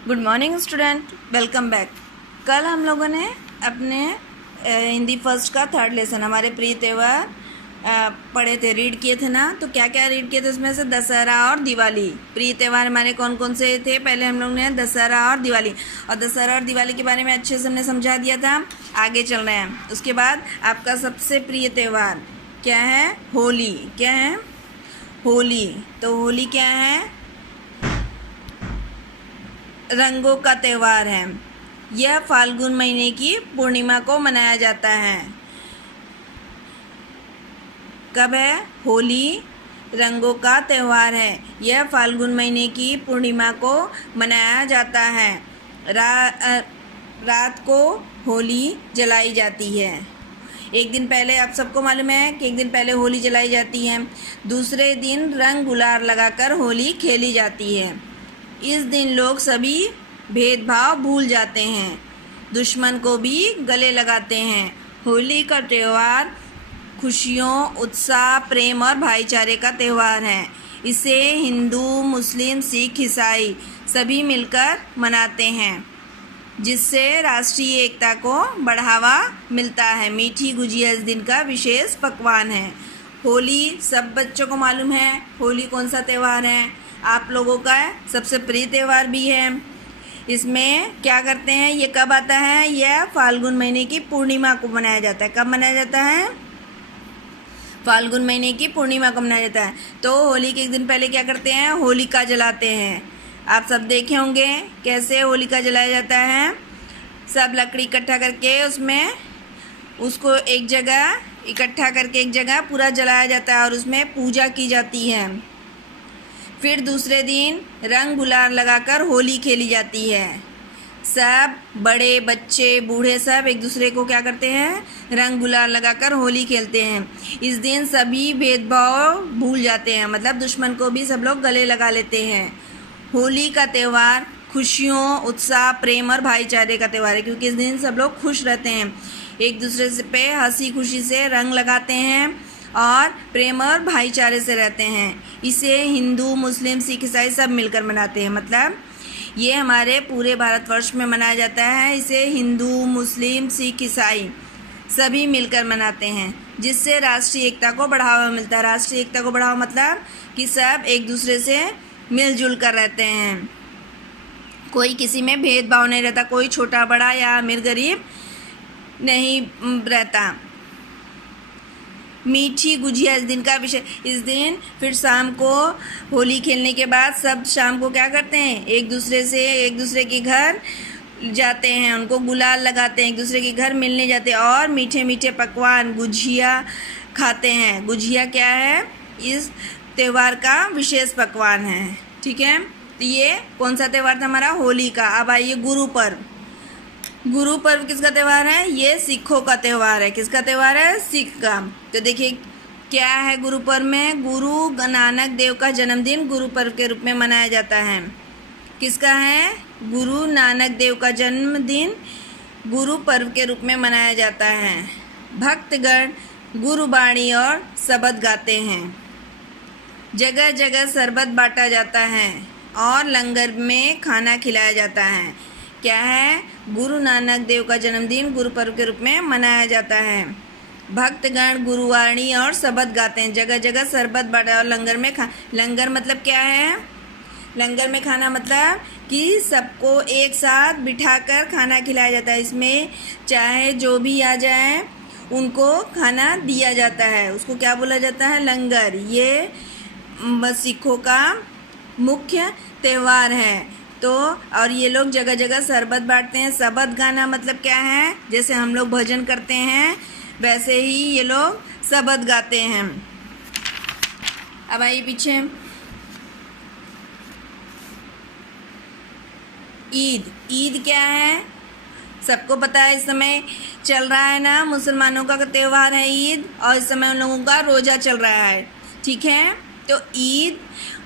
Good morning student, welcome back. कल हम लोगों ने अपने हिंदी फर्स्ट का थर्ड लेसन हमारे प्रिय त्यौहार पढ़े थे, रीड किए थे ना। तो क्या क्या रीड किए थे उसमें से दशहरा और दिवाली। प्रिय त्यौहार हमारे कौन कौन से थे? पहले हम लोग ने दशहरा और दिवाली, और दशहरा और दिवाली के बारे में अच्छे से हमने समझा दिया था। आगे चल रहे हैं। उसके बाद आपका सबसे प्रिय त्यौहार क्या है? होली। क्या है? होली। तो होली क्या है? रंगों का त्यौहार है। यह फाल्गुन महीने की पूर्णिमा को मनाया जाता है। कब है? होली रंगों का त्यौहार है। यह फाल्गुन महीने की पूर्णिमा को मनाया जाता है। रात को होली जलाई जाती है। एक दिन पहले, आप सबको मालूम है कि एक दिन पहले होली जलाई जाती है। दूसरे दिन रंग गुलाल लगाकर होली खेली जाती है। इस दिन लोग सभी भेदभाव भूल जाते हैं, दुश्मन को भी गले लगाते हैं। होली का त्यौहार खुशियों, उत्साह, प्रेम और भाईचारे का त्यौहार है। इसे हिंदू, मुस्लिम, सिख, ईसाई सभी मिलकर मनाते हैं, जिससे राष्ट्रीय एकता को बढ़ावा मिलता है। मीठी गुजिया इस दिन का विशेष पकवान है। होली सब बच्चों को मालूम है। होली कौन सा त्यौहार है? आप लोगों का सबसे प्रिय त्यौहार भी है। इसमें क्या करते हैं? ये कब आता है? यह फाल्गुन महीने की पूर्णिमा को मनाया जाता है। कब मनाया जाता है? फाल्गुन महीने की पूर्णिमा को मनाया जाता है। तो होली के एक दिन पहले क्या करते हैं? होलिका जलाते हैं। आप सब देखे होंगे कैसे होलिका जलाया जाता है। सब लकड़ी इकट्ठा करके उसको एक जगह इकट्ठा करके एक जगह पूरा जलाया जाता है और उसमें पूजा की जाती है। फिर दूसरे दिन रंग गुलाल लगाकर होली खेली जाती है। सब बड़े, बच्चे, बूढ़े सब एक दूसरे को क्या करते हैं? रंग गुलाल लगाकर होली खेलते हैं। इस दिन सभी भेदभाव भूल जाते हैं, मतलब दुश्मन को भी सब लोग गले लगा लेते हैं। होली का त्यौहार खुशियों, उत्साह, प्रेम और भाईचारे का त्यौहार है, क्योंकि इस दिन सब लोग खुश रहते हैं, एक दूसरे से पे हंसी खुशी से रंग लगाते हैं और प्रेम और भाईचारे से रहते हैं। इसे हिंदू, मुस्लिम, सिख, ईसाई सब मिलकर मनाते हैं। मतलब ये हमारे पूरे भारतवर्ष में मनाया जाता है। इसे हिंदू, मुस्लिम, सिख, ईसाई सभी मिलकर मनाते हैं, जिससे राष्ट्रीय एकता को बढ़ावा मिलता है। राष्ट्रीय एकता को बढ़ावा मतलब कि सब एक दूसरे से मिलजुल कर रहते हैं, कोई किसी में भेदभाव नहीं रहता, कोई छोटा बड़ा या अमीर गरीब नहीं रहता। मीठी गुजिया इस दिन का विषय। इस दिन फिर शाम को होली खेलने के बाद सब शाम को क्या करते हैं? एक दूसरे के घर जाते हैं, उनको गुलाल लगाते हैं, एक दूसरे के घर मिलने जाते हैं और मीठे मीठे पकवान गुजिया खाते हैं। गुजिया क्या है? इस त्यौहार का विशेष पकवान है। ठीक है, तो ये कौन सा त्यौहार था हमारा? होली का। अब आइए गुरु पर्व। गुरु पर्व किसका त्यौहार है? ये सिखों का त्यौहार है। किसका त्यौहार है? सिख का। तो देखिए क्या है गुरु पर्व में? गुरु नानक देव का जन्मदिन गुरु पर्व के रूप में मनाया जाता है। किसका है? गुरु नानक देव का जन्मदिन गुरु पर्व के रूप में मनाया जाता है। भक्तगण गुरुबाणी और शबद गाते हैं। जगह जगह शरबत बांटा जाता है और लंगर में खाना खिलाया जाता है। क्या है? गुरु नानक देव का जन्मदिन गुरु पर्व के रूप में मनाया जाता है। भक्तगण गुरुवाणी और शबद गाते हैं। जगह जगह शरबत बांटा और लंगर मतलब क्या है? लंगर में खाना मतलब कि सबको एक साथ बिठाकर खाना खिलाया जाता है। इसमें चाहे जो भी आ जाए उनको खाना दिया जाता है, उसको क्या बोला जाता है? लंगर। ये सिखों का मुख्य त्यौहार है। तो और ये लोग जगह जगह शरबत बांटते हैं। शबद गाना मतलब क्या है? जैसे हम लोग भजन करते हैं वैसे ही ये लोग शबद गाते हैं। अब आइए पीछे। ईद क्या है? सबको पता है, इस समय चल रहा है ना, मुसलमानों का त्यौहार है ईद, और इस समय उन लोगों का रोज़ा चल रहा है। ठीक है, तो ईद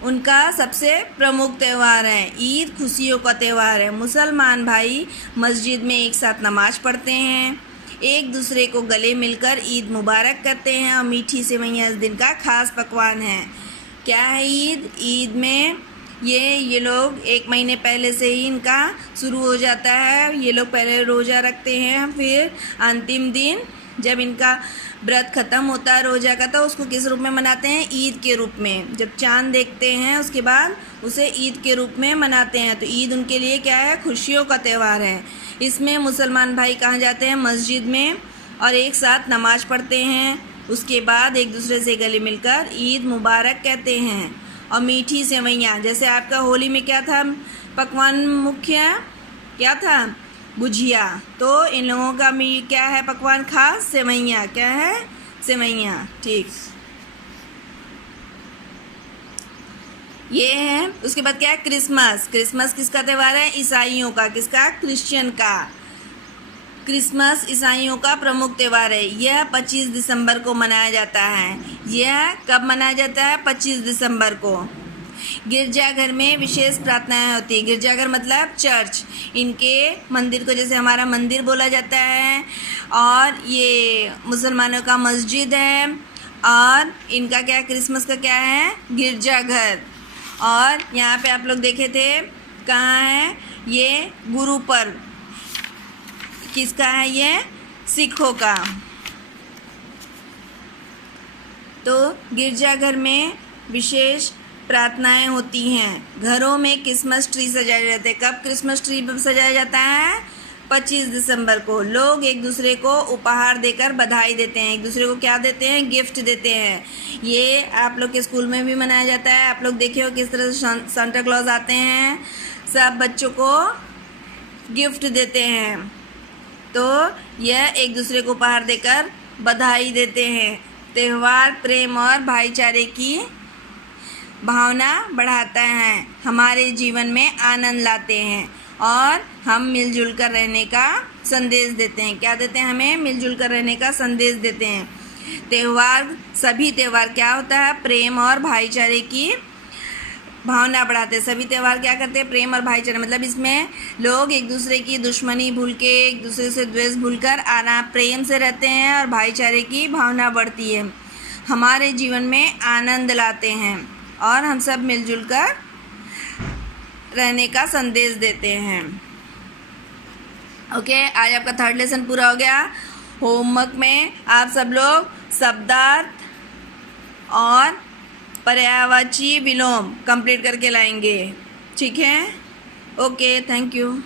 उनका सबसे प्रमुख त्यौहार है। ईद खुशियों का त्यौहार है। मुसलमान भाई मस्जिद में एक साथ नमाज पढ़ते हैं, एक दूसरे को गले मिलकर ईद मुबारक करते हैं और मीठी सेवइयाँ इस दिन का खास पकवान है। क्या है ईद? ईद में ये लोग 1 महीने पहले से ही इनका शुरू हो जाता है। ये लोग पहले रोज़ा रखते हैं, फिर अंतिम दिन जब इनका व्रत ख़त्म होता है रोज़ा का, तो उसको किस रूप में मनाते हैं? ईद के रूप में। जब चाँद देखते हैं उसके बाद उसे ईद के रूप में मनाते हैं। तो ईद उनके लिए क्या है? खुशियों का त्यौहार है। इसमें मुसलमान भाई कहाँ जाते हैं? मस्जिद में, और एक साथ नमाज़ पढ़ते हैं। उसके बाद एक दूसरे से गले मिलकर ईद मुबारक कहते हैं। और मीठी सेवइयाँ, जैसे आपका होली में क्या था पकवान मुख्य? क्या था? गुजिया। तो इन लोगों का क्या है पकवान खास? सेवइयाँ। क्या है? सेवइयाँ। ठीक, ये है। उसके बाद क्या है? क्रिसमस। क्रिसमस किसका त्यौहार है? ईसाइयों का। किसका? क्रिश्चियन का। क्रिसमस ईसाइयों का प्रमुख त्यौहार है। यह 25 दिसंबर को मनाया जाता है। यह कब मनाया जाता है? 25 दिसंबर को। गिरजाघर में विशेष प्रार्थनाएं होती है। गिरजाघर मतलब चर्च। इनके मंदिर को जैसे हमारा मंदिर बोला जाता है, और ये मुसलमानों का मस्जिद है, और इनका क्या है? क्रिसमस का क्या है? गिरजाघर। और यहाँ पे आप लोग देखे थे कहाँ है? ये गुरु पर्व किसका है? ये सिखों का। तो गिरजाघर में विशेष प्रार्थनाएं होती हैं। घरों में क्रिसमस ट्री सजाए जाते हैं। कब क्रिसमस ट्री सजाया जाता है? 25 दिसंबर को। लोग एक दूसरे को उपहार देकर बधाई देते हैं। एक दूसरे को क्या देते हैं? गिफ्ट देते हैं। ये आप लोग के स्कूल में भी मनाया जाता है। आप लोग देखे हो किस तरह से सांता क्लॉज आते हैं, सब बच्चों को गिफ्ट देते हैं। तो यह एक दूसरे को उपहार देकर बधाई देते हैं। त्यौहार प्रेम और भाईचारे की भावना बढ़ाता है, हमारे जीवन में आनंद लाते हैं, और हम मिलजुल कर रहने का संदेश देते हैं। क्या देते हैं? हमें मिलजुल कर रहने का संदेश देते हैं। त्यौहार, सभी त्यौहार क्या होता है? प्रेम और भाईचारे की भावना बढ़ाते हैं। सभी त्यौहार क्या करते हैं? प्रेम और भाईचारा, मतलब इसमें लोग एक दूसरे की दुश्मनी भूल के, एक दूसरे से द्वेष भूलकर प्रेम से रहते हैं, और भाईचारे की भावना बढ़ती है, हमारे जीवन में आनंद लाते हैं, और हम सब मिलजुल कर रहने का संदेश देते हैं। ओके, आज आपका 3rd लेसन पूरा हो गया। होमवर्क में आप सब लोग शब्दार्थ और पर्यायवाची विलोम कंप्लीट करके लाएंगे। ठीक है? Okay, thank you.